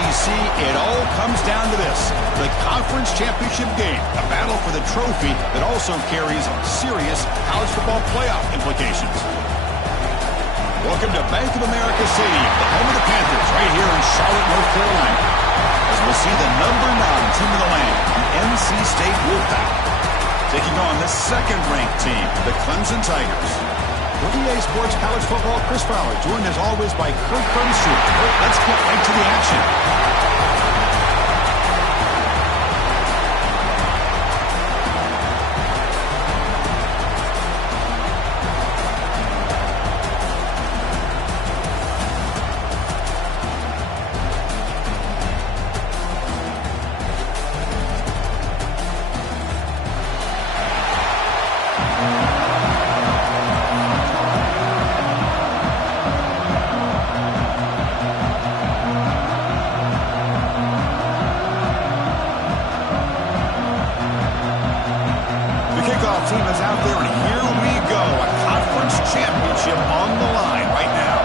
ACC, it all comes down to this. The conference championship game, a battle for the trophy that also carries serious college football playoff implications. Welcome to Bank of America Stadium, the home of the Panthers, right here in Charlotte, North Carolina. As we'll see the number 9 team in the land, the NC State Wolfpack, taking on the second-ranked team, the Clemson Tigers. For EA Sports College Football, Chris Fowler, joined as always by Kirk Curtis. Let's get right to the action. Team is out there, and here we go. A conference championship on the line right now.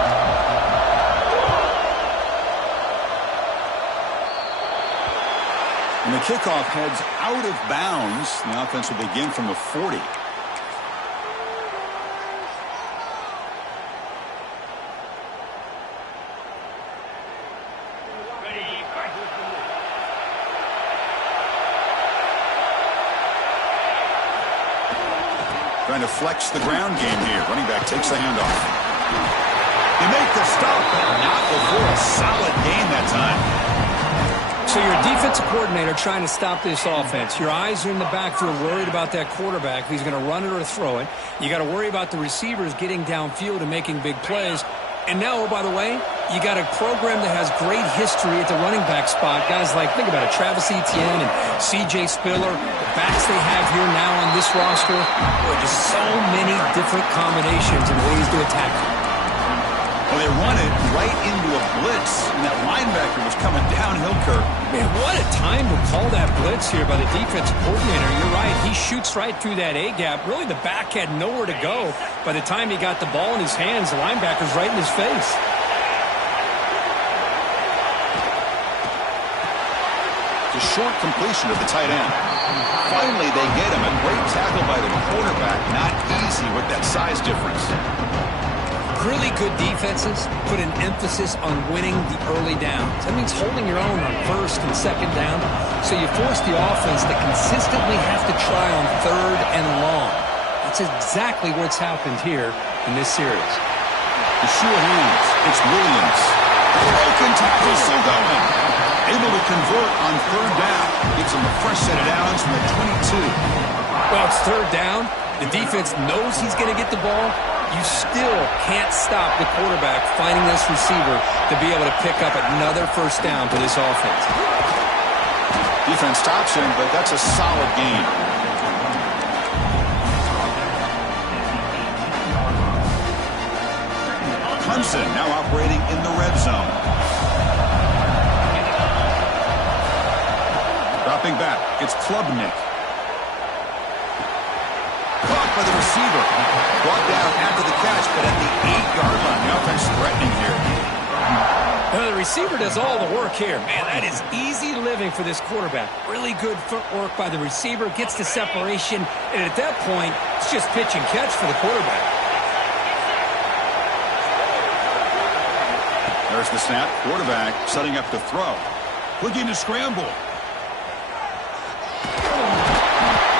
And the kickoff heads out of bounds. The offense will begin from the 40. Trying to flex the ground game here. Running back takes the handoff. They make the stop, but not before a solid gain that time. So you're a defensive coordinator trying to stop this offense. Your eyes are in the backfield, worried about that quarterback, if he's going to run it or throw it. You got to worry about the receivers getting downfield and making big plays. And now, oh, by the way, you got a program that has great history at the running back spot. Guys like, think about it, Travis Etienne and C.J. Spiller, the backs they have here now on this roster. Boy, just so many different combinations and ways to attack them. Well, they run it right into a blitz, and that linebacker was coming downhill, Kirk. Man, what a time to call that blitz here by the defensive coordinator. You're right. He shoots right through that A-gap. Really, the back had nowhere to go. By the time he got the ball in his hands, the linebacker's right in his face. A short completion of the tight end. Finally, they get him. A great tackle by the quarterback. Not easy with that size difference. Really good defenses put an emphasis on winning the early downs. That means holding your own on first and second down. So you force the offense to consistently have to try on third and long. That's exactly what's happened here in this series. The sure hands. It's Williams. Broken tackle, still going. Able to convert on third down. Gives him a fresh set of downs from the 22. Well, it's third down. The defense knows he's going to get the ball. You still can't stop the quarterback finding this receiver to be able to pick up another first down for this offense. Defense stops him, but that's a solid gain. Clemson now operating in the red zone. Dropping back, it's Klubnik. Caught by the receiver. Brought down after the catch, but at the 8-yard line. The offense threatening here. The receiver does all the work here. Man, that is easy living for this quarterback. Really good footwork by the receiver. Gets the separation. And at that point, it's just pitch and catch for the quarterback. There's the snap. Quarterback setting up to throw. Looking to scramble.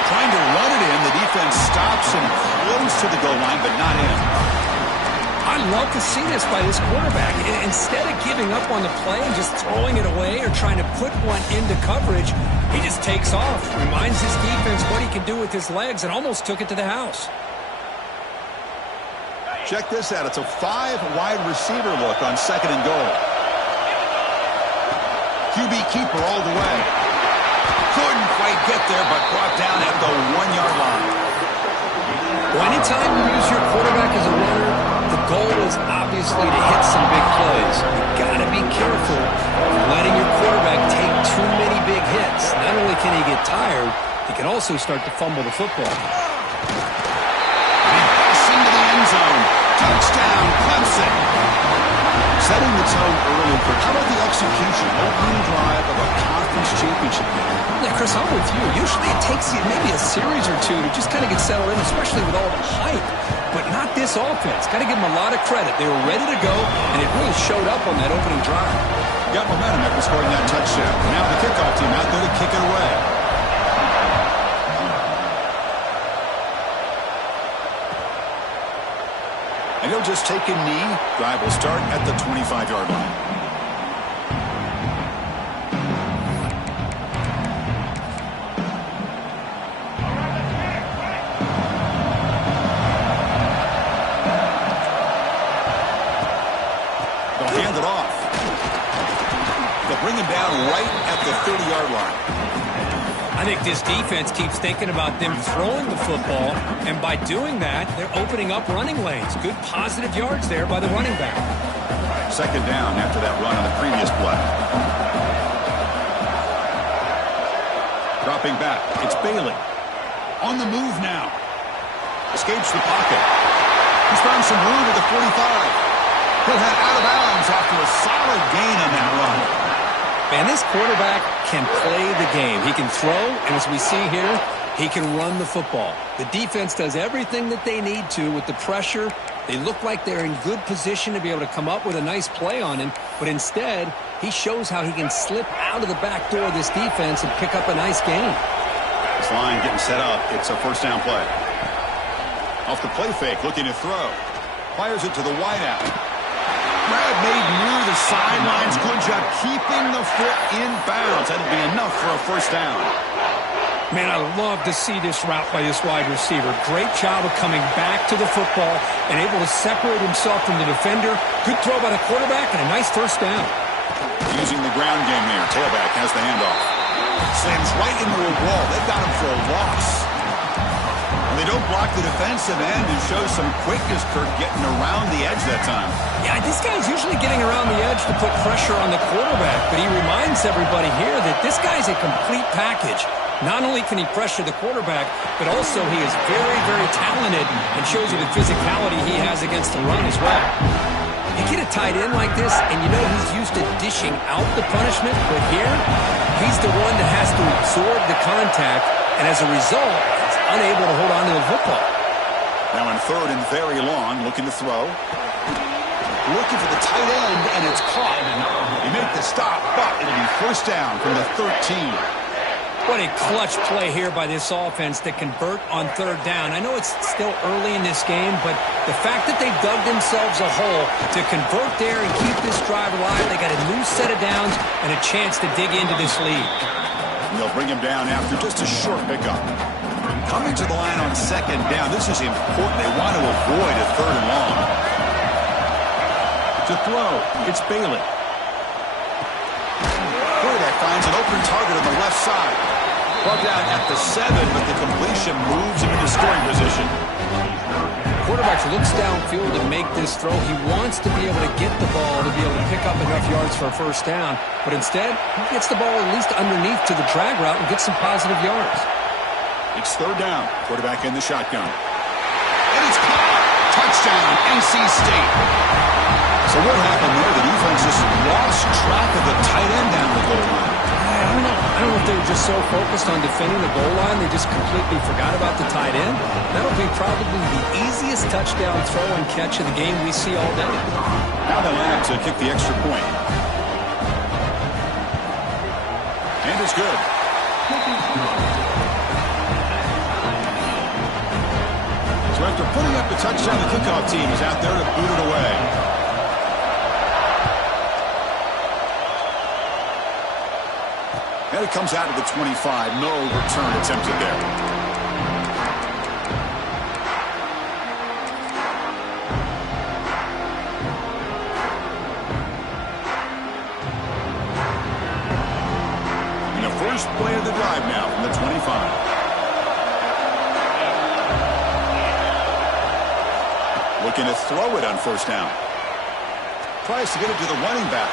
Trying to run it in. The defense stops him close to the goal line, but not in. I love to see this by this quarterback. Instead of giving up on the play and just throwing it away or trying to put one into coverage, he just takes off. Reminds his defense what he can do with his legs and almost took it to the house. Check this out. It's a 5-wide receiver look on second and goal. QB keeper all the way. Couldn't quite get there, but brought down at the 1-yard line. Well, anytime you use your quarterback as a runner, the goal is obviously to hit some big plays. You've got to be careful of letting your quarterback take too many big hits. Not only can he get tired, he can also start to fumble the football. Into the end zone. Touchdown, Clemson. Setting the tone early. How about the execution? Opening drive of a conference championship game. Yeah, Chris, I'm with you. Usually it takes you maybe a series or two to just kind of get settled in, especially with all the hype. But not this offense. Got to give them a lot of credit. They were ready to go, and it really showed up on that opening drive. Got momentum after scoring that touchdown. Now the kickoff team out there to kick it away. And he'll just take a knee. Drive will start at the 25-yard line. They'll hand it off. They'll bring him down right at the 30-yard line. I think this defense keeps thinking about them throwing the football, and by doing that, they're opening up running lanes. Good positive yards there by the running back. Second down after that run on the previous play. Dropping back. It's Bailey. On the move now. Escapes the pocket. He's found some room at the 45. He'll head out of bounds after a solid gain on that run. Man, this quarterback can play the game. He can throw, and as we see here, he can run the football. The defense does everything that they need to with the pressure. They look like they're in good position to be able to come up with a nice play on him, but instead, he shows how he can slip out of the back door of this defense and pick up a nice gain. This line getting set up. It's a first down play. Off the play fake, looking to throw. Fires it to the wideout. Grab made near the sidelines. Good job keeping the foot in bounds. That'll be enough for a first down. Man, I love to see this route by this wide receiver. Great job of coming back to the football and able to separate himself from the defender. Good throw by the quarterback and a nice first down. Using the ground game there. Tailback has the handoff. Slams right into a wall. They've got him for a loss. They don't block the defensive end and show some quickness, Kirk, getting around the edge that time. Yeah, this guy's usually getting around the edge to put pressure on the quarterback, but he reminds everybody here that this guy's a complete package. Not only can he pressure the quarterback, but also he is very, very talented and shows you the physicality he has against the run as well. You get a tight end like this, and you know he's used to dishing out the punishment, but here, he's the one that has to absorb the contact, and as a result, he's unable to hold on to the football. Now in third and very long, looking to throw. Looking for the tight end, and it's caught. He made the stop, but it'll be first down from the 13. What a clutch play here by this offense to convert on third down. I know it's still early in this game, but the fact that they dug themselves a hole to convert there and keep this drive alive, they got a new set of downs and a chance to dig into this lead. And they'll bring him down after just a short pickup. Coming to the line on second down, this is important. They want to avoid a third and long. To throw, it's Bailey. Quarterback finds an open target on the left side. Brought down at the 7, but the completion moves him into scoring position. Quarterback looks downfield to make this throw. He wants to be able to get the ball to be able to pick up enough yards for a first down, but instead, he gets the ball at least underneath to the drag route and gets some positive yards. It's third down. Quarterback in the shotgun. And it's caught. Touchdown, NC State. So what happened there? The defense just lost track of the tight end down the goal line. I don't know if they were just so focused on defending the goal line, they just completely forgot about the tight end. That'll be probably the easiest touchdown throw and catch of the game we see all day. Now they line up to kick the extra point. And it's good. So after putting up the touchdown, the kickoff team is out there to boot it away. And it comes out of the 25. No return attempted there. And the first play of the drive now from the 25. Looking to throw it on first down. Tries to get it to the running back.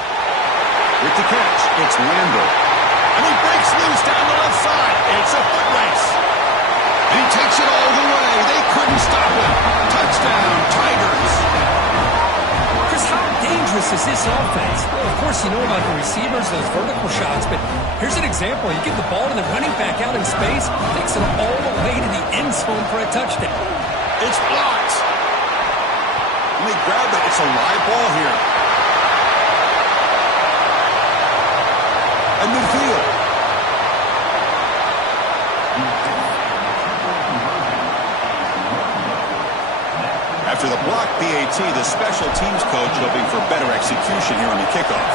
With the catch, it's Lando. And he breaks loose down the left side. It's a foot race. And he takes it all the way. They couldn't stop him. Touchdown, Tigers. Chris, how dangerous is this offense? Well, of course, you know about the receivers, those vertical shots, but here's an example. You give the ball to the running back out in space, takes it all the way to the end zone for a touchdown. It's blocked. Let me grab it. It's a live ball here. And midfield. After the block PAT, the special teams coach hoping for better execution here on the kickoff.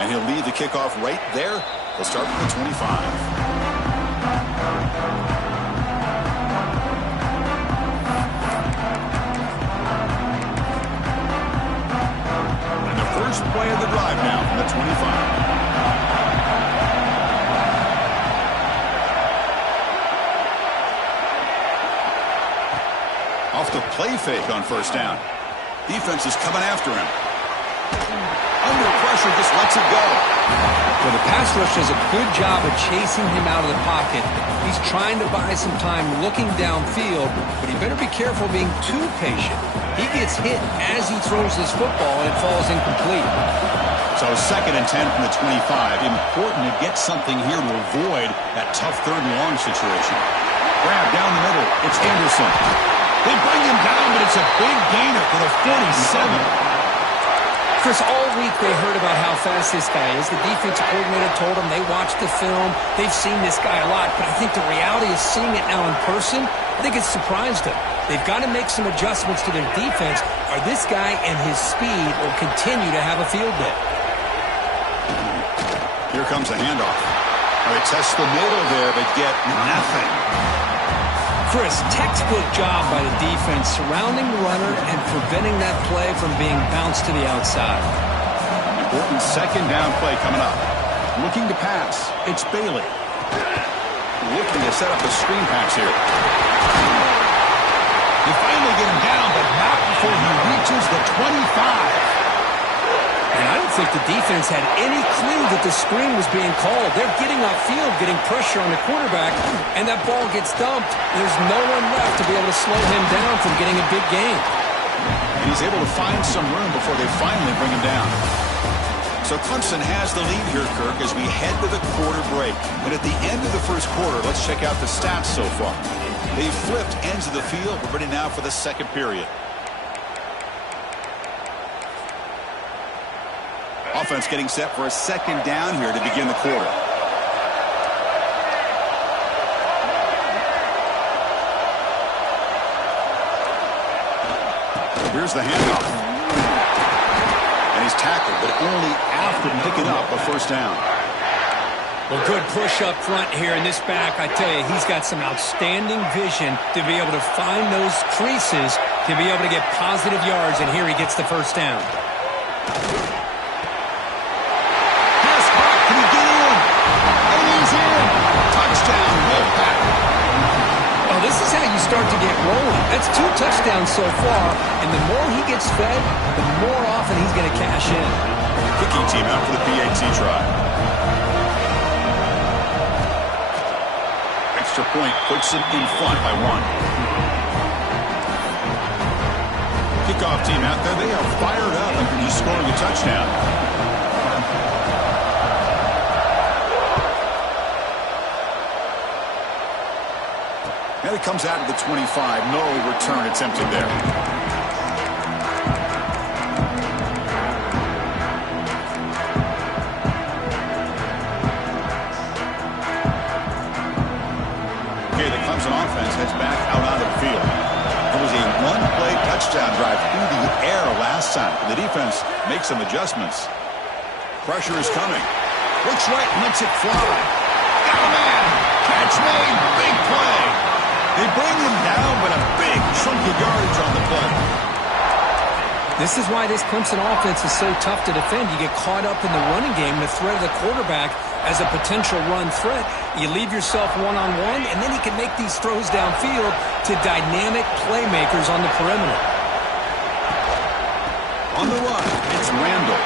And he'll leave the kickoff right there. He'll start from the 25. And the first play of the drive now from the 25. Off the play fake on first down. Defense is coming after him. Under pressure, just lets it go. Well, the pass rush does a good job of chasing him out of the pocket. He's trying to buy some time looking downfield, but he better be careful being too patient. He gets hit as he throws this football, and it falls incomplete. So 2nd and 10 from the 25. Important to get something here to avoid that tough 3rd and long situation. Grab down the middle. It's Anderson. They bring him down, but it's a big gainer for the 47. Chris, all week they heard about how fast this guy is. The defensive coordinator told them they watched the film. They've seen this guy a lot, but I think the reality is seeing it now in person, I think it's surprised them. They've got to make some adjustments to their defense, or this guy and his speed will continue to have a field day. Here comes a handoff. They test the middle there, but get nothing. Chris, textbook job by the defense surrounding the runner and preventing that play from being bounced to the outside. Important 2nd down play coming up. Looking to pass. It's Bailey. Looking to set up a screen pass here. They finally get him down, but not before he reaches the 25. And I don't think the defense had any clue that the screen was being called. They're getting upfield, getting pressure on the quarterback, and that ball gets dumped. There's no one left to be able to slow him down from getting a big gain. And he's able to find some room before they finally bring him down. So Clemson has the lead here, Kirk, as we head to the quarter break. And at the end of the first quarter, let's check out the stats so far. They've flipped ends of the field. We're ready now for the second period. Offense getting set for a 2nd down here to begin the quarter. Here's the handoff. And he's tackled, but only after picking up a first down. Well, good push up front here in this back. I tell you, he's got some outstanding vision to be able to find those creases, to be able to get positive yards, and here he gets the first down. Touchdown, Wolfpack. Oh, this is how you start to get rolling. That's 2 touchdowns so far, and the more he gets fed, the more often he's going to cash in. Kicking team out for the PAT try. Extra point puts them in front by 1. Kickoff team out there. They are fired up after just scoring a touchdown. And it comes out of the 25. No return attempted there. Okay, the Clemson offense heads back out onto the field. It was a 1-play touchdown drive through the air last time. The defense makes some adjustments. Pressure is coming. Looks right, lets it fly. Got a man. Catch made. Big play. They bring him down, but a big chunk of yardage on the play. This is why this Clemson offense is so tough to defend. You get caught up in the running game, the threat of the quarterback as a potential run threat. You leave yourself one-on-one, and then he can make these throws downfield to dynamic playmakers on the perimeter. On the run, it's Randall.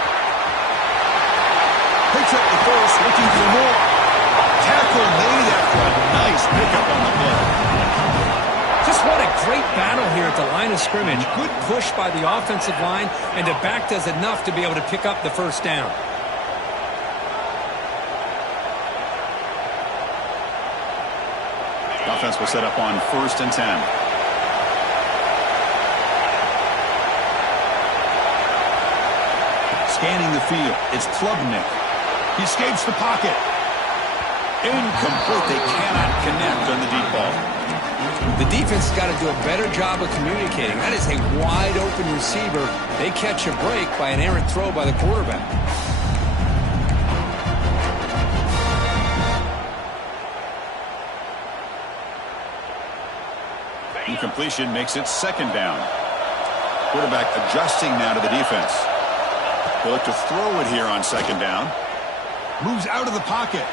Picks up the first, looking for more. Tackle made after a nice pickup on the play. Just what a great battle here at the line of scrimmage. Good push by the offensive line, and the back does enough to be able to pick up the first down. Offense will set up on 1st and 10. Scanning the field, it's Klubnik. He escapes the pocket. Incomplete. They cannot connect on the deep ball. The defense has got to do a better job of communicating. That is a wide-open receiver. They catch a break by an errant throw by the quarterback. Incompletion makes it 2nd down. Quarterback adjusting now to the defense. They'll look to throw it here on 2nd down. Moves out of the pocket.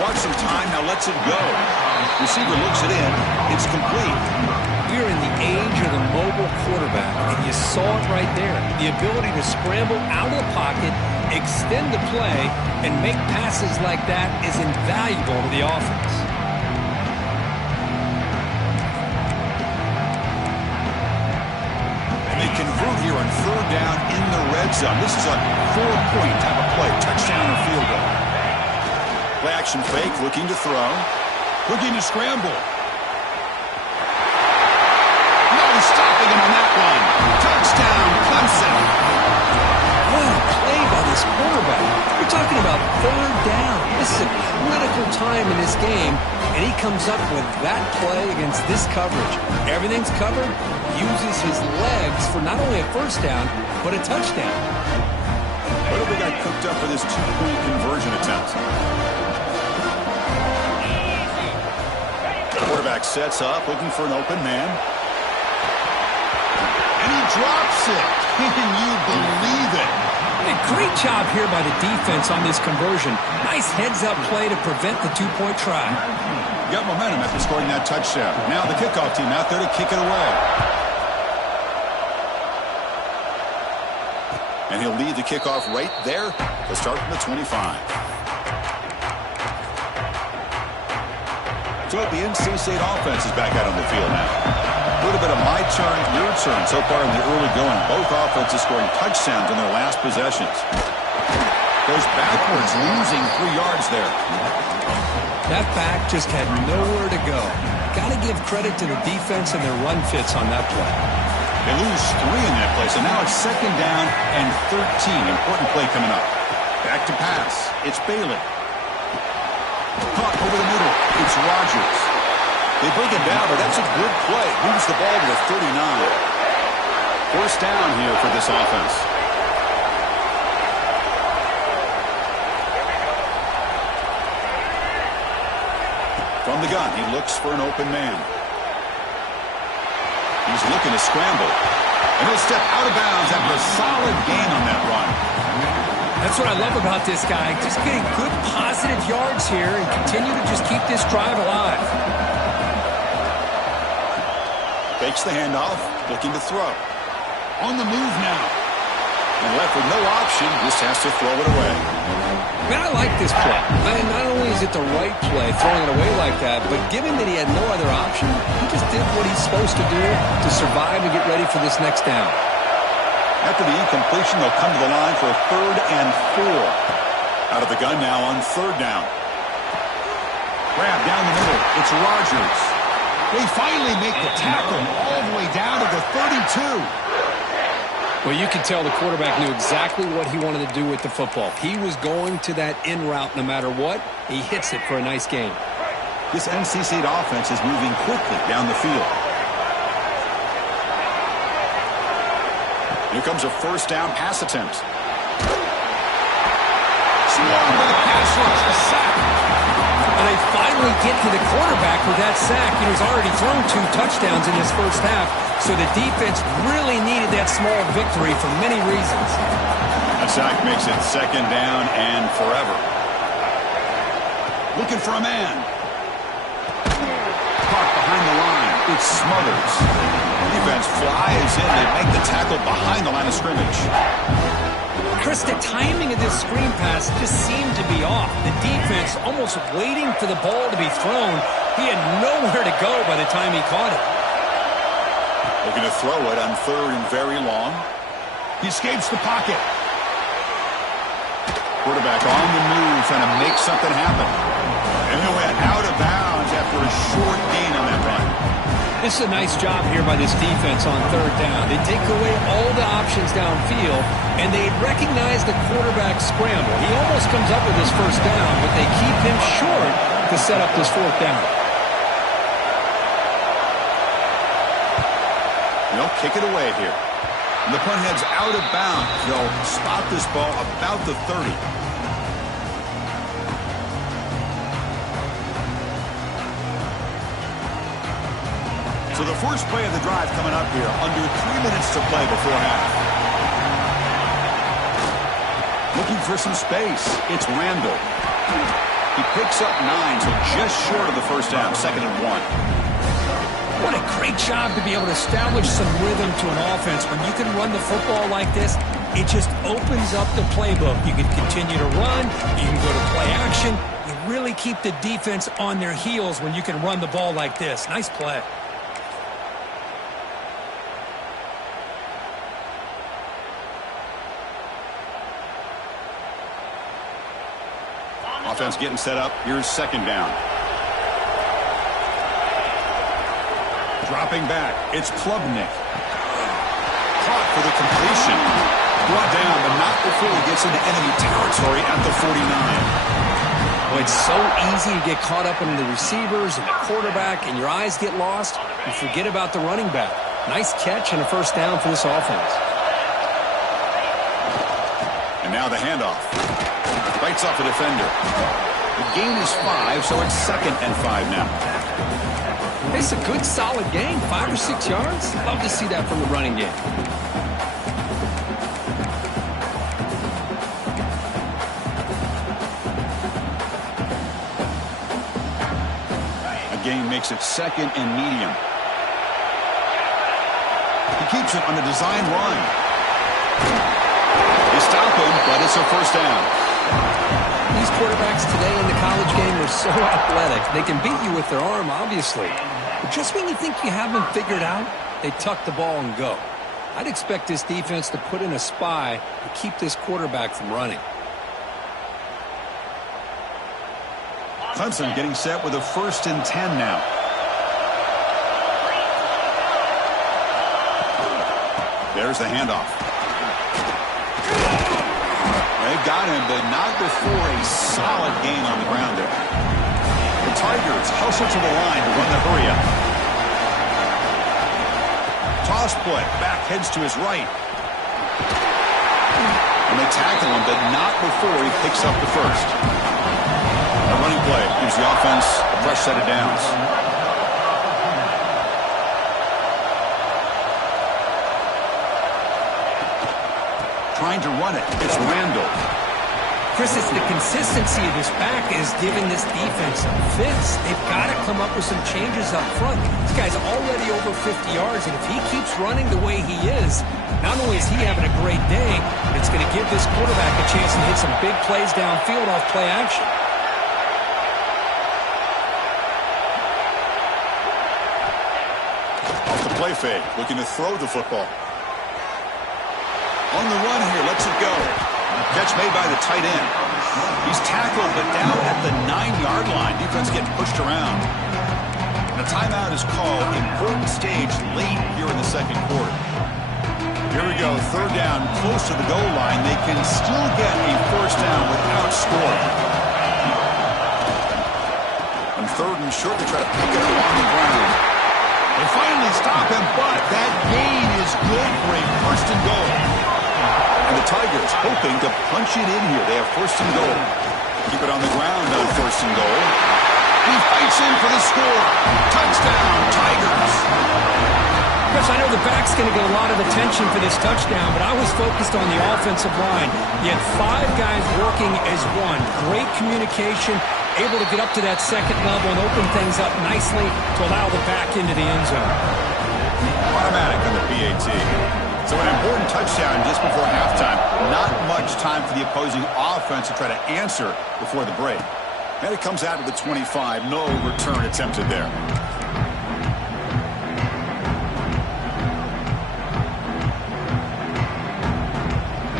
Bought some time, now lets it go. Receiver looks it in. It's complete. We're in the age of the mobile quarterback, and you saw it right there. The ability to scramble out of the pocket, extend the play, and make passes like that is invaluable to the offense. Convert here on 3rd down in the red zone. This is a 4-point type of play. Touchdown or field goal. Play action fake, looking to throw. Looking to scramble. No stopping him on that one. Touchdown, Clemson. What a play by this quarterback. We're talking about 3rd down. This is a critical time in this game, and he comes up with that play against this coverage. Everything's covered. Uses his legs for not only a 1st down, but a touchdown. What have we got cooked up for this 2-point conversion attempt? The quarterback sets up, looking for an open man. And he drops it. Can you believe it? A great job here by the defense on this conversion. Nice heads-up play to prevent the 2-point try. Got momentum after scoring that touchdown. Now the kickoff team out there to kick it away. And he'll lead the kickoff right there to start from the 25. So the NC State offense is back out on the field now. A little bit of my turn, your turn so far in the early going. Both offenses scoring touchdowns in their last possessions. Goes backwards, losing 3 yards there. That back just had nowhere to go. Got to give credit to the defense and their run fits on that play. They lose 3 in that play, so now it's 2nd down and 13. Important play coming up. Back to pass. It's Bailey. Caught over the middle. It's Rogers. They bring it down, but that's a good play. Moves the ball to the 39. 1st down here for this offense. From the gun, he looks for an open man. He's looking to scramble. And he'll step out of bounds after a solid gain on that run. That's what I love about this guy. Just getting good positive yards here and continue to just keep this drive alive. Fakes the handoff, looking to throw. On the move now. And left with no option, just has to throw it away. Man, I like this play. Not only is it the right play, throwing it away like that, but given that he had no other option, he just did what he's supposed to do to survive and get ready for this next down. After the incompletion, they'll come to the line for a 3rd and 4. Out of the gun now on 3rd down. Grab down the middle. It's Rogers. They finally make the tackle all the way down to the 32. Well, you can tell the quarterback knew exactly what he wanted to do with the football. He was going to that in route no matter what. He hits it for a nice gain. This NC State offense is moving quickly down the field. Here comes a 1st down pass attempt. Swarmed by the pass rush, a sack. And they finally get to the quarterback with that sack. He's already thrown 2 touchdowns in this 1st half, so the defense really needed that small victory for many reasons. A sack makes it 2nd down and forever. Looking for a man. Caught behind the line. It's Smothers. Defense flies in. They make the tackle behind the line of scrimmage. Chris, the timing of this screen pass just seemed to be off. The defense almost waiting for the ball to be thrown. He had nowhere to go by the time he caught it. Looking to throw it on 3rd and very long. He escapes the pocket. Quarterback on the move, trying to make something happen. And he went out of bounds after a short gain on that run. This is a nice job here by this defense on 3rd down. They take away all the options downfield, and they recognize the quarterback scramble. He almost comes up with his 1st down, but they keep him short to set up this 4th down. They'll kick it away here. And the punt heads out of bounds. They'll spot this ball about the 30. So the first play of the drive coming up here. Under 3 minutes to play before half. Looking for some space. It's Randall. He picks up 9, so just short of the 1st down. 2nd and 1. What a great job to be able to establish some rhythm to an offense. When you can run the football like this, it just opens up the playbook. You can continue to run. You can go to play action. You really keep the defense on their heels when you can run the ball like this. Nice play. Offense getting set up. Here's 2nd down. Dropping back. It's Klubnik. Caught for the completion. Brought down, but not before he gets into enemy territory at the 49. Well, it's so easy to get caught up in the receivers and the quarterback, and your eyes get lost. You forget about the running back. Nice catch and a 1st down for this offense. And now the handoff. Bites off a defender. The gain is 5, so it's 2nd and 5 now. It's a good, solid game. 5 or 6 yards. Love to see that from the running game. A gain makes it 2nd and medium. He keeps it on the design run. They stop him, but it's a 1st down. These quarterbacks today in the college game are so athletic. They can beat you with their arm, obviously. But just when you think you have them figured out, they tuck the ball and go. I'd expect this defense to put in a spy to keep this quarterback from running. Clemson getting set with a 1st and 10 now. There's the handoff. They've got him, but not before a solid gain on the ground there. The Tigers hustle to the line to run the hurry up. Toss play. Back heads to his right. And they tackle him, but not before he picks up the 1st. A running play gives the offense a fresh set of downs. Trying to run it. It's Randall. Chris, it's the consistency of this back is giving this defense fits. They've got to come up with some changes up front. This guy's already over 50 yards, and if he keeps running the way he is, not only is he having a great day, but it's going to give this quarterback a chance to hit some big plays downfield off play action. Off the play fake, looking to throw the football. On the run here, lets it go. Catch made by the tight end. He's tackled, but down at the 9-yard line. Defense getting pushed around. And a timeout is called. Important stage late here in the 2nd quarter. Here we go, 3rd down, close to the goal line. They can still get a 1st down without scoring. On 3rd and short, they try to pick it up on the ground. They finally stop him, but that gain is good for a 1st and goal. And the Tigers hoping to punch it in here. They have 1st and goal. Keep it on the ground on 1st and goal. He fights in for the score. Touchdown, Tigers. Chris, I know the back's going to get a lot of attention for this touchdown, but I was focused on the offensive line. You had 5 guys working as one. Great communication, able to get up to that 2nd level and open things up nicely to allow the back into the end zone. Automatic on the PAT. So an important touchdown just before halftime. Not much time for the opposing offense to try to answer before the break. And it comes out to the 25. No return attempted there.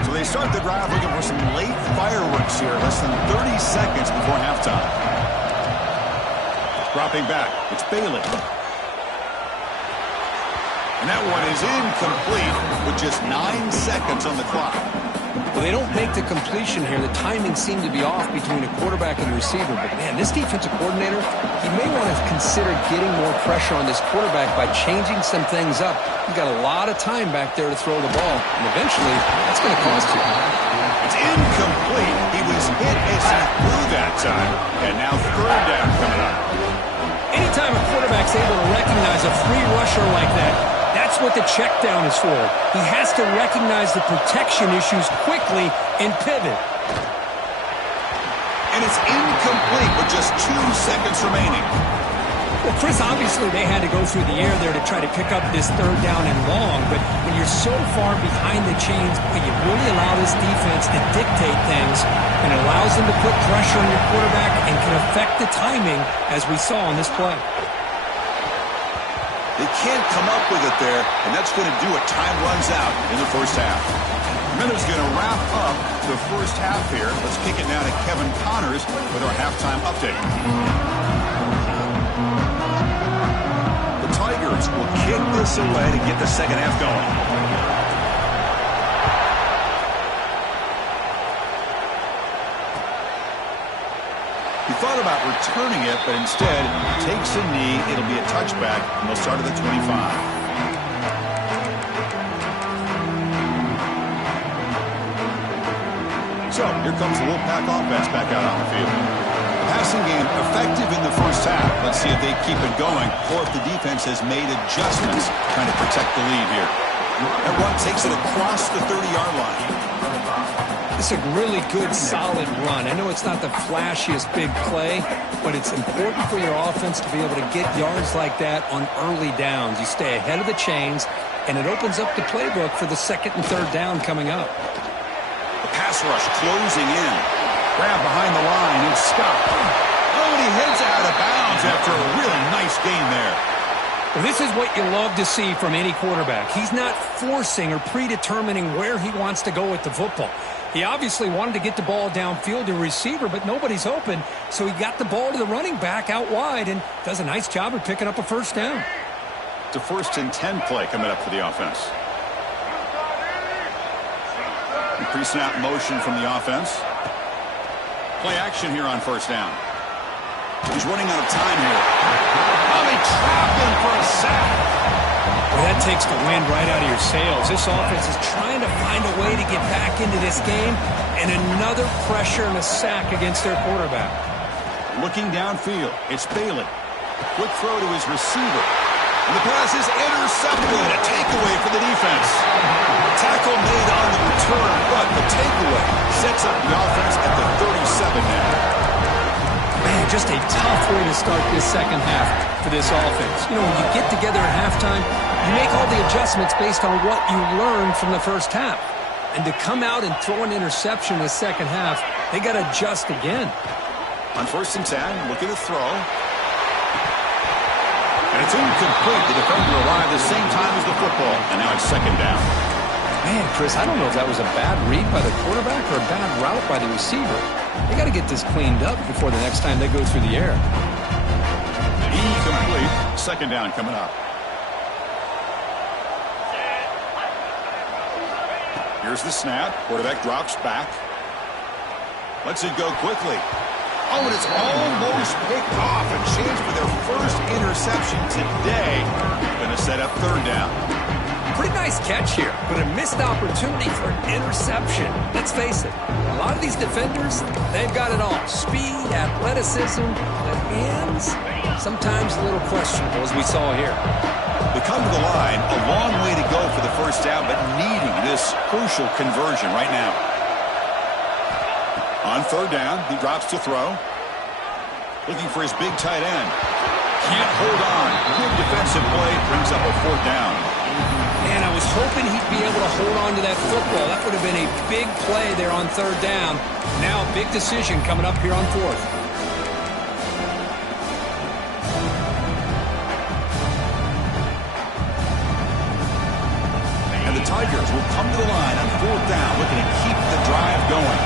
So they start the drive looking for some late fireworks here. Less than 30 seconds before halftime. Dropping back. It's Bailey. And that one is incomplete with just 9 seconds on the clock. Well, they don't make the completion here. The timing seemed to be off between a quarterback and the receiver. But, man, this defensive coordinator, he may want to consider getting more pressure on this quarterback by changing some things up. You've got a lot of time back there to throw the ball. And eventually, that's going to cost you. It's incomplete. He was hit as he threw that time. And now third down coming up. Anytime a quarterback's able to recognize a free rusher like that, that's what the check down is for. He has to recognize the protection issues quickly and pivot. And it's incomplete with just 2 seconds remaining. Well, Chris, obviously they had to go through the air there to try to pick up this third down and long, but when you're so far behind the chains, you really allow this defense to dictate things, and it allows them to put pressure on your quarterback and can affect the timing, as we saw on this play. They can't come up with it there, and that's going to do it. Time runs out in the first half. Miller's going to wrap up the first half here. Let's kick it now to Kevin Connors with our halftime update. The Tigers will kick this away to get the second half going. He thought about returning it, but instead takes a knee. It'll be a touchback, and they'll start at the 25. So here comes the Wolfpack offense back out on the field. The passing game effective in the first half. Let's see if they keep it going, or if the defense has made adjustments trying to protect the lead here. That run takes it across the 30-yard line. It's a really good, solid run. I know it's not the flashiest big play, but it's important for your offense to be able to get yards like that on early downs. You stay ahead of the chains, and it opens up the playbook for the second and third down coming up. The pass rush closing in. Grab behind the line, and Scott. Oh, and he heads out of bounds after a really nice gain there. Well, this is what you love to see from any quarterback. He's not forcing or predetermining where he wants to go with the football. He obviously wanted to get the ball downfield to a receiver, but nobody's open, so he got the ball to the running back out wide and does a nice job of picking up a first down. It's a 1st and 10 play coming up for the offense. Pre-snap motion from the offense. Play action here on first down. He's running out of time here. Oh, they trap him for a sack. Well, that takes the wind right out of your sails. This offense is trying to find a way to get back into this game, and another pressure and a sack against their quarterback. Looking downfield, it's Bailey. Quick throw to his receiver. And the pass is intercepted. A takeaway for the defense. Tackle made on the return, but the takeaway sets up the offense at the 37 now. Man, just a tough way to start this second half for this offense. You know, when you get together at halftime, you make all the adjustments based on what you learned from the first half. And to come out and throw an interception in the second half, they got to adjust again. On 1st and 10, looking to throw. And it's incomplete. The defender arrived the same time as the football. And now it's second down. Man, Chris, I don't know if that was a bad read by the quarterback or a bad route by the receiver. They got to get this cleaned up before the next time they go through the air. Incomplete. Second down coming up. Here's the snap. Quarterback drops back. Lets it go quickly. Oh, and it's almost picked off. A chance for their first interception today. Going to set up third down. Pretty nice catch here, but a missed opportunity for an interception. Let's face it, a lot of these defenders, they've got it all. Speed, athleticism, but hands, sometimes a little questionable, as we saw here. They come to the line, a long way to go for the first down, but needing this crucial conversion right now. On third down, he drops to throw. Looking for his big tight end. Can't hold on. Good defensive play, brings up a fourth down. Man, I was hoping he'd be able to hold on to that football. That would have been a big play there on third down. Now a big decision coming up here on fourth. And the Tigers will come to the line on fourth down, looking to keep the drive going.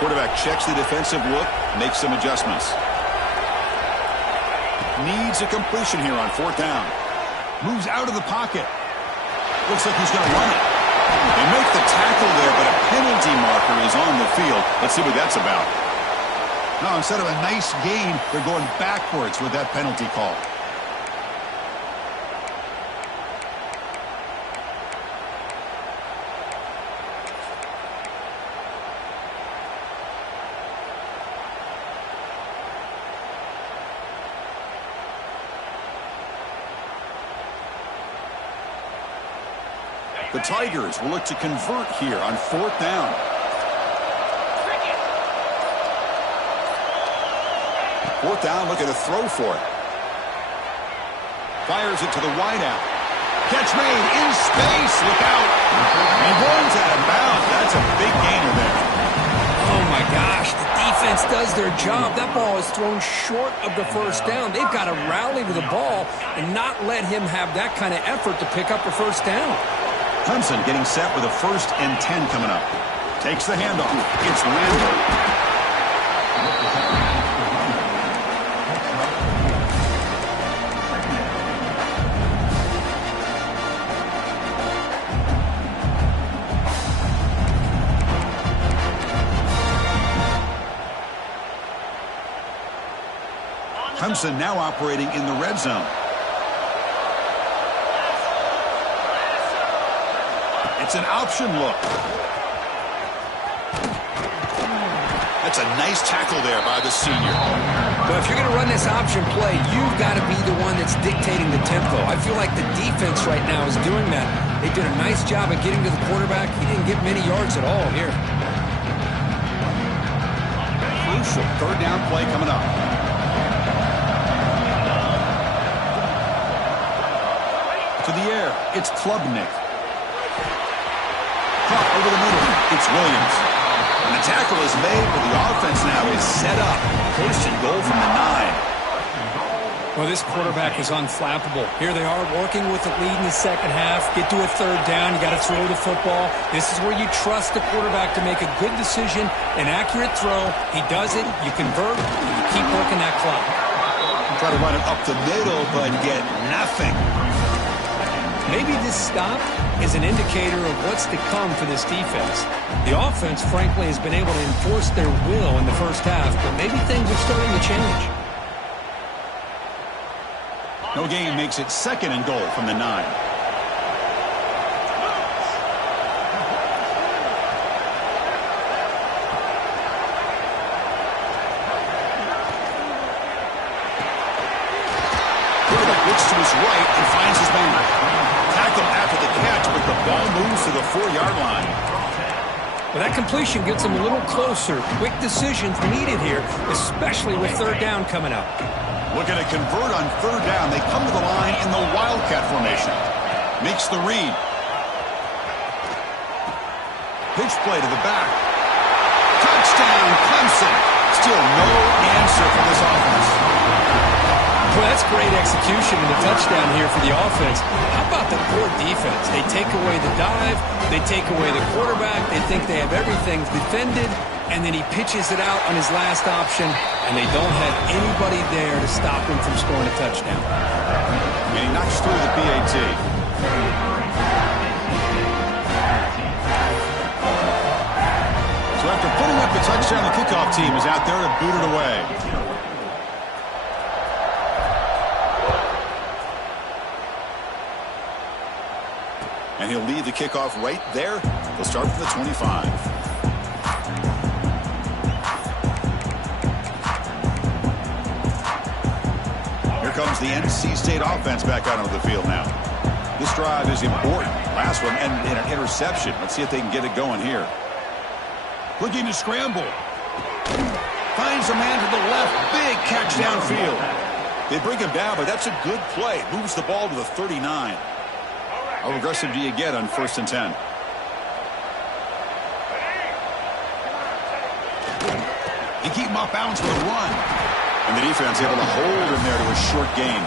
Quarterback checks the defensive look, makes some adjustments. Needs a completion here on fourth down. Moves out of the pocket. Looks like he's going to run it. They make the tackle there, but a penalty marker is on the field. Let's see what that's about. Now, instead of a nice gain, they're going backwards with that penalty call. The Tigers will look to convert here on fourth down. Fourth down, looking to throw for it. Fires it to the wideout. Catch made in space. Look out. He runs out of bounds. That's a big gainer there. Oh, my gosh. The defense does their job. That ball is thrown short of the first down. They've got to rally to the ball and not let him have that kind of effort to pick up a first down. Clemson getting set with a 1st and 10 coming up. Takes the handoff. It's Randall. Clemson now operating in the red zone. It's an option look. That's a nice tackle there by the senior. But if you're going to run this option play, you've got to be the one that's dictating the tempo. I feel like the defense right now is doing that. They did a nice job of getting to the quarterback. He didn't get many yards at all here. Crucial 3rd down play coming up. To the air, it's Klubnik. Caught over the middle, it's Williams. And the tackle is made, but the offense now is set up. 1st and goal from the 9. Well, this quarterback is unflappable. Here they are working with the lead in the second half. Get to a 3rd down, you got to throw the football. This is where you trust the quarterback to make a good decision, an accurate throw. He does it, you convert, and you keep working that clock. Try to run it up the middle, but get nothing. Maybe this stop is an indicator of what's to come for this defense. The offense, frankly, has been able to enforce their will in the first half, but maybe things are starting to change. No gain makes it 2nd and goal from the 9. Quarterback looks to his right and finds his man. Tackle after the catch, but the ball moves to the 4-yard line. Well, that completion gets him a little closer. Quick decisions needed here, especially with 3rd down coming up. Looking to convert on 3rd down. They come to the line in the Wildcat formation. Makes the read. Pitch play to the back. Touchdown, Clemson. Still no answer for this offense. Well, that's great execution and a touchdown here for the offense. How about the poor defense? They take away the dive, they take away the quarterback, they think they have everything defended, and then he pitches it out on his last option, and they don't have anybody there to stop him from scoring a touchdown. And he knocks through the PAT. So after putting up the touchdown, the kickoff team is out there to boot it away. And he'll lead the kickoff right there. He'll start from the 25. Here comes the NC State offense back out onto the field now. This drive is important. Last one ended in an interception. Let's see if they can get it going here. Looking to scramble. Finds a man to the left. Big catch downfield. They bring him down, but that's a good play. Moves the ball to the 39. How aggressive do you get on 1st and 10? You keep him off balance with a run. And the defense able to hold him there to a short gain.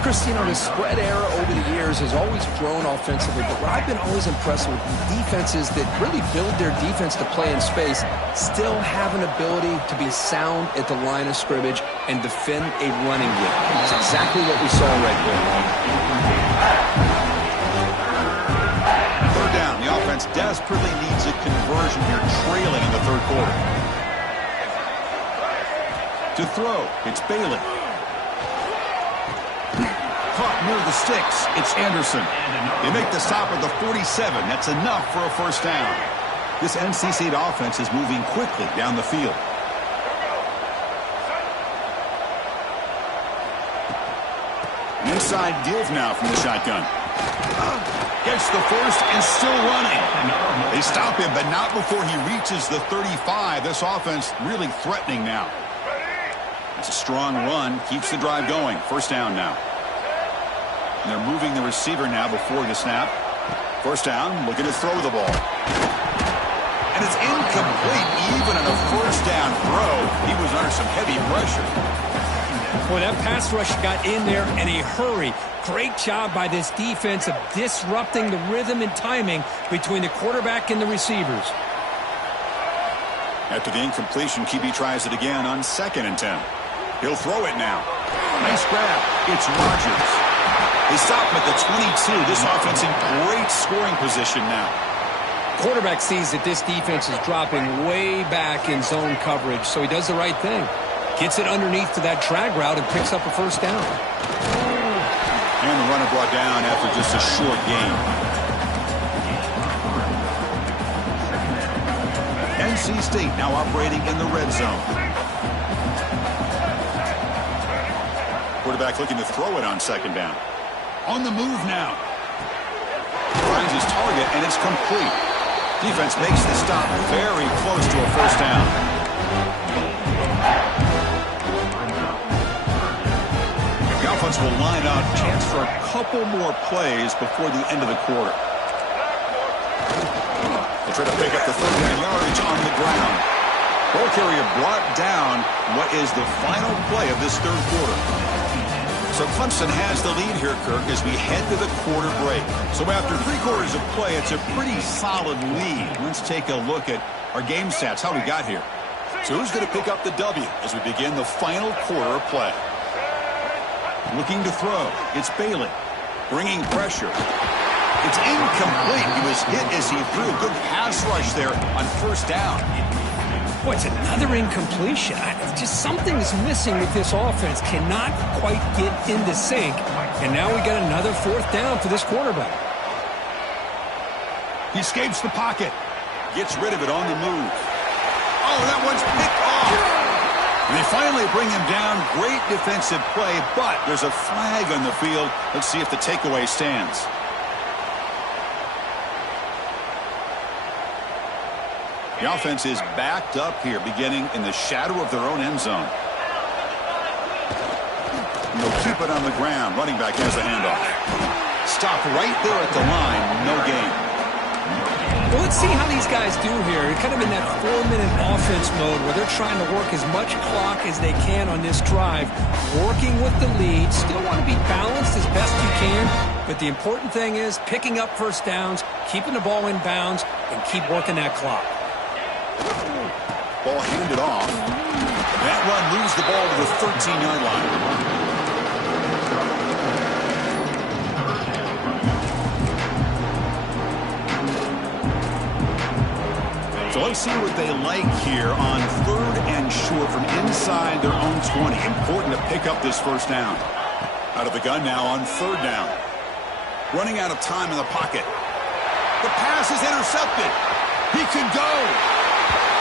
Chris, you know, the spread era over the years has always grown offensively, but what I've been always impressed with defenses that really build their defense to play in space still have an ability to be sound at the line of scrimmage and defend a running game. That's exactly what we saw right there. 3rd down. The offense desperately needs a conversion here, trailing in the 3rd quarter. To throw, it's Bailey. Caught near the sticks. It's Anderson. They make the stop at the 47. That's enough for a 1st down. This NC State offense is moving quickly down the field. An inside give now from the shotgun. Gets the 1st and still running. They stop him, but not before he reaches the 35. This offense really threatening now. It's a strong run. Keeps the drive going. 1st down now. And they're moving the receiver now before the snap. 1st down, looking to throw the ball. And it's incomplete even on a 1st down throw. He was under some heavy pressure. Boy, that pass rush got in there in a hurry. Great job by this defense of disrupting the rhythm and timing between the quarterback and the receivers. After the incompletion, QB tries it again on 2nd and 10. He'll throw it now. Nice grab. It's Rodgers. They stop him at the 22. This offense in great scoring position now. Quarterback sees that this defense is dropping way back in zone coverage, so he does the right thing. Gets it underneath to that drag route and picks up a 1st down. And the runner brought down after just a short gain. NC State now operating in the red zone. Quarterback looking to throw it on 2nd down. On the move now. Finds his target, and it's complete. Defense makes the stop very close to a 1st down. The offense will line up. Chance for a couple more plays before the end of the quarter. They'll try to pick up the 3rd down yardage on the ground. Ball carrier brought down what is the final play of this 3rd quarter. So Clemson has the lead here, Kirk, as we head to the quarter break. So after 3 quarters of play, it's a pretty solid lead. Let's take a look at our game stats, how we got here. So who's going to pick up the W as we begin the final quarter of play? Looking to throw. It's Bailey. Bringing pressure. It's incomplete. He was hit as he threw. Good pass rush there on 1st down. Boy, it's another incompletion. Just something's missing with this offense. Cannot quite get into sync. And now we got another 4th down for this quarterback. He escapes the pocket. Gets rid of it on the move. Oh, that one's picked off. And they finally bring him down. Great defensive play, but there's a flag on the field. Let's see if the takeaway stands. The offense is backed up here, beginning in the shadow of their own end zone. And they'll keep it on the ground. Running back has the handoff. Stop right there at the line. No gain. Well, let's see how these guys do here. They're kind of in that 4-minute offense mode where they're trying to work as much clock as they can on this drive, working with the lead. Still want to be balanced as best you can, but the important thing is picking up 1st downs, keeping the ball in bounds, and keep working that clock. Ball handed off. That run moves the ball to the 13-yard line. So let's see what they like here on 3rd and short from inside their own 20. Important to pick up this 1st down. Out of the gun now on 3rd down. Running out of time in the pocket. The pass is intercepted. He can go.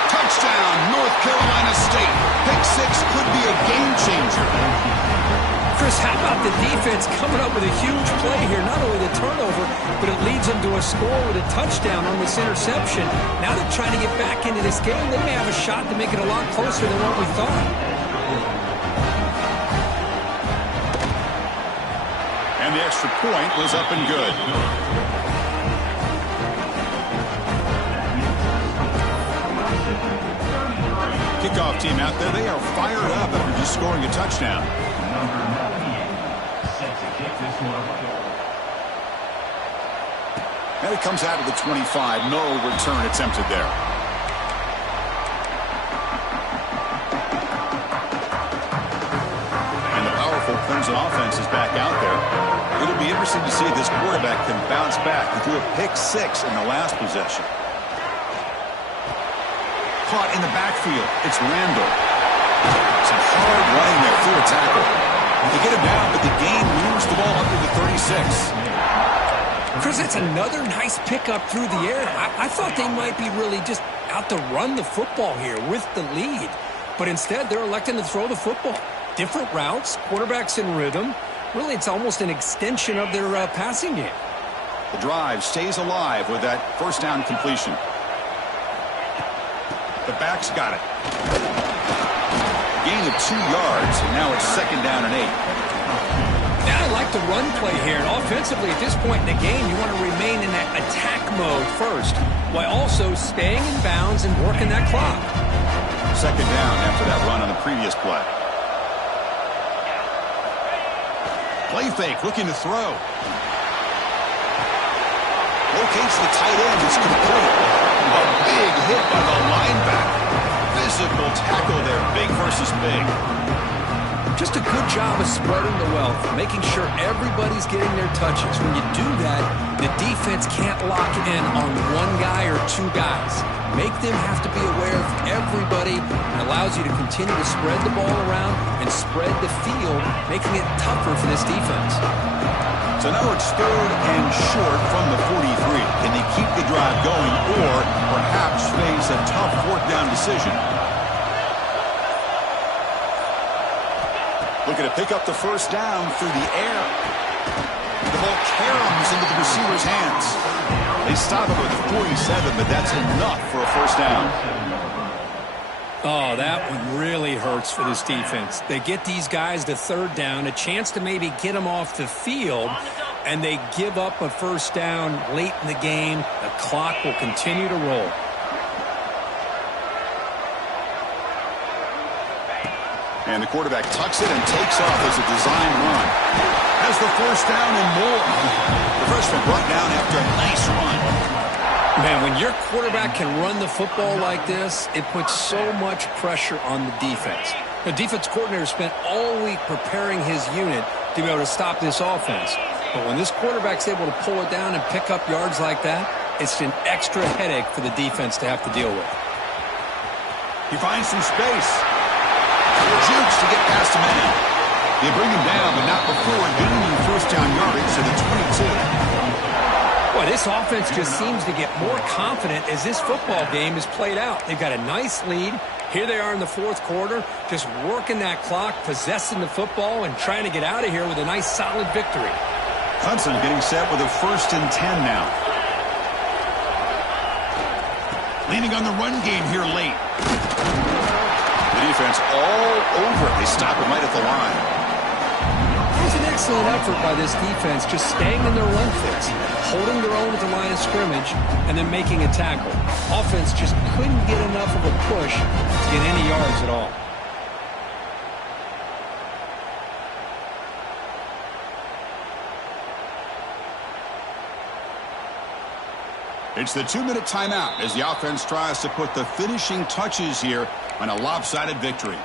Touchdown, North Carolina State. Pick 6 could be a game changer. Chris, how about the defense coming up with a huge play here? Not only the turnover, but it leads them to a score with a touchdown on this interception. Now they're trying to get back into this game. They may have a shot to make it a lot closer than what we thought. And the extra point was up and good. Kickoff team out there, they are fired up after just scoring a touchdown. And it comes out of the 25. No return attempted there. And the powerful Clemson offense is back out there. It'll be interesting to see if this quarterback can bounce back. He threw a pick-6 in the last possession. Caught in the backfield. It's Randall. Some hard running there through a tackle. They get him down, but the game moves the ball up to the 36. Chris, it's another nice pickup through the air. I thought they might be really just out to run the football here with the lead. But instead, they're electing to throw the football. Different routes, quarterbacks in rhythm. Really, it's almost an extension of their passing game. The drive stays alive with that first down completion. The back's got it. Gain of 2 yards, and now it's 2nd down and 8. Now I like the run play here. And offensively, at this point in the game, you want to remain in that attack mode first, while also staying in bounds and working that clock. 2nd down after that run on the previous play. Play fake, looking to throw. Locates the tight end. It's complete. A big hit by the linebacker. Physical tackle there. Big versus big. Just a good job of spreading the wealth, making sure everybody's getting their touches. When you do that, the defense can't lock in on one guy or 2 guys. Make them have to be aware of everybody. It allows you to continue to spread the ball around and spread the field, making it tougher for this defense. So now it's 3rd and short from the 43. Can they keep the drive going or perhaps face a tough 4th down decision? Looking to pick up the first down through the air. The ball caroms into the receiver's hands. They stop him at the 47, but that's enough for a first down. Oh, that one really hurts for this defense. They get these guys to 3rd down, a chance to maybe get them off the field, and they give up a first down late in the game. The clock will continue to roll. And the quarterback tucks it and takes off as a design run. Has the first down and more. The freshman brought down after a nice run. Man, when your quarterback can run the football like this, it puts so much pressure on the defense. The defense coordinator spent all week preparing his unit to be able to stop this offense. But when this quarterback's able to pull it down and pick up yards like that, it's an extra headache for the defense to have to deal with. He finds some space. Jukes to get past the man. They bring him down, but not before gaining first down yardage to the 22. Boy, this offense just seems to get more confident as this football game is played out. They've got a nice lead. Here they are in the 4th quarter, just working that clock, possessing the football, and trying to get out of here with a nice, solid victory. Clemson getting set with a 1st and 10 now. Leaning on the run game here late. The defense all over. They stop him right at the line. It was an excellent effort by this defense, just staying in their run fits, holding their own at the line of scrimmage, and then making a tackle. Offense just couldn't get enough of a push to get any yards at all. It's the 2-minute timeout as the offense tries to put the finishing touches here on a lopsided victory.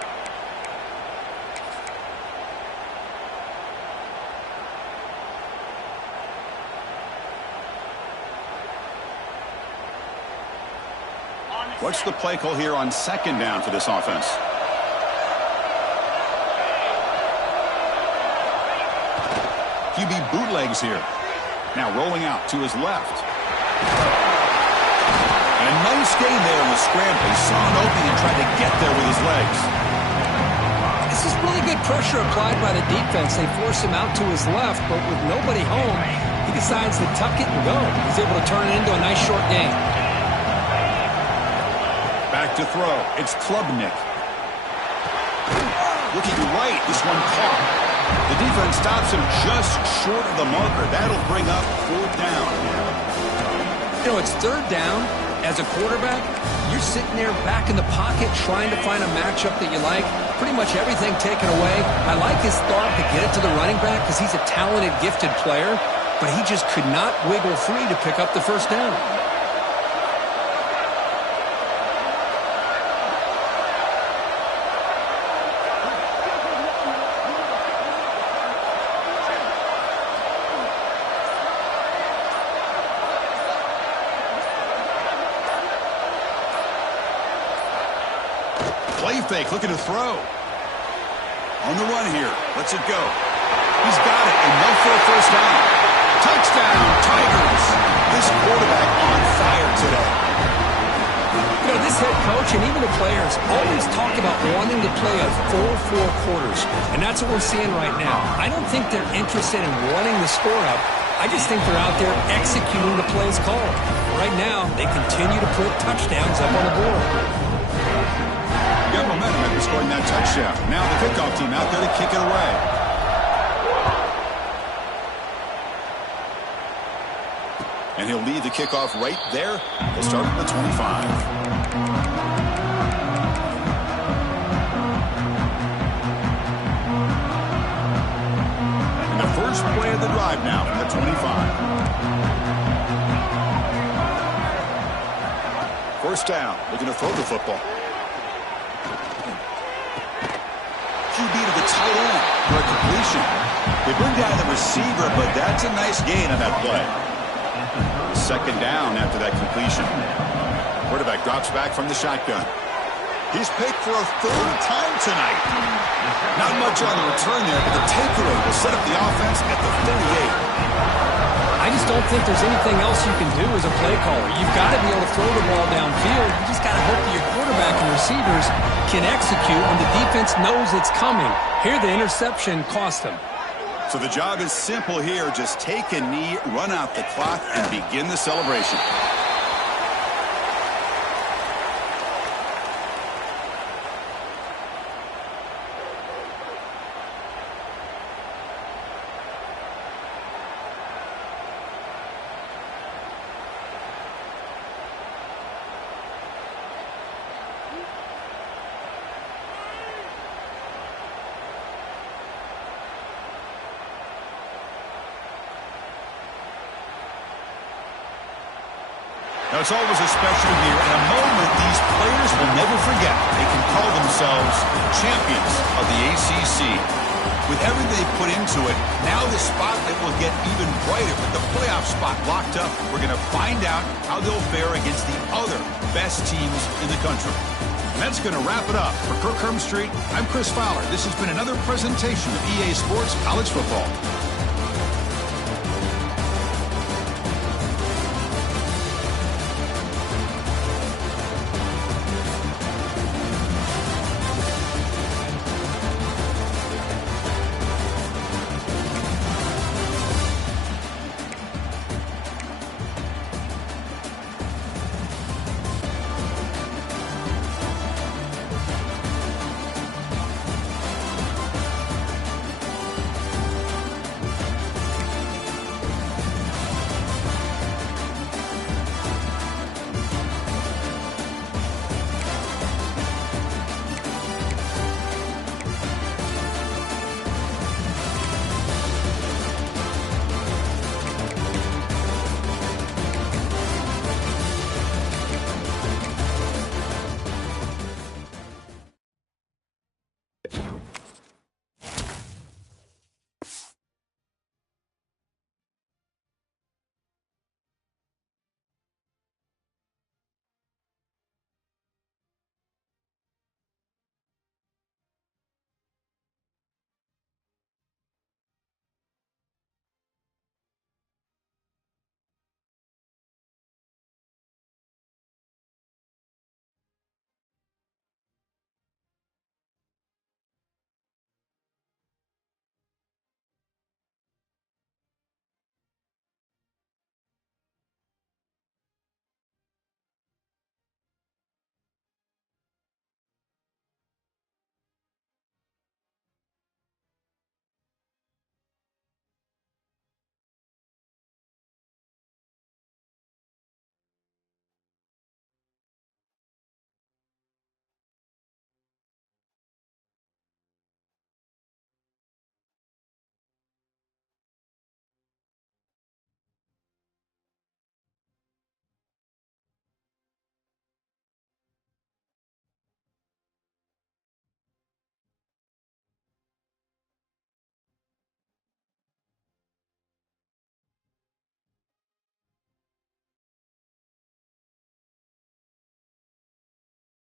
What's the play call here on 2nd down for this offense? QB bootlegs here. Now rolling out to his left. And a nice gain there in the scramble. He saw an opening and tried to get there with his legs. This is really good pressure applied by the defense. They force him out to his left, but with nobody home, he decides to tuck it and go. He's able to turn it into a nice short gain. Back to throw. It's Klubnik. Looking right. This one caught. The defense stops him just short of the marker. That'll bring up 4th down. You know, it's 3rd down. As a quarterback, you're sitting there back in the pocket trying to find a matchup that you like. Pretty much everything taken away. I like his thought to get it to the running back because he's a talented, gifted player, but he just could not wiggle free to pick up the 1st down. Play fake, looking to throw. On the run here. Lets it go. He's got it, enough for a 1st down. Touchdown, Tigers. This quarterback on fire today. You know, this head coach and even the players always talk about wanting to play a full 4 quarters, and that's what we're seeing right now. I don't think they're interested in wanting the score up. I just think they're out there executing the plays called. Right now, they continue to put touchdowns up on the board. Got momentum after scoring that touchdown. Now the kickoff team out there to kick it away. And he'll lead the kickoff right there. He'll start at the 25. And the first play of the drive now from the 25. 1st down. Looking to throw the football. QB to the tight end for a completion. They bring down the receiver, but that's a nice gain on that play. 2nd down after that completion. Quarterback drops back from the shotgun. He's picked for a 3rd time tonight. Not much on the return there, but the takeaway will set up the offense at the 38. I just don't think there's anything else you can do as a play caller. You've got to be able to throw the ball downfield. You just got to hope that your quarterback and receivers can execute when the defense knows it's coming. Here, the interception cost them. So the job is simple here. Just take a knee, run out the clock, and begin the celebration. Now, it's always a special year and a moment these players will never forget. They can call themselves champions of the ACC. With everything they put into it, now the spotlight will get even brighter. With the playoff spot locked up, we're going to find out how they'll fare against the other best teams in the country. And that's going to wrap it up. For Kirk Street, I'm Chris Fowler. This has been another presentation of EA Sports College Football.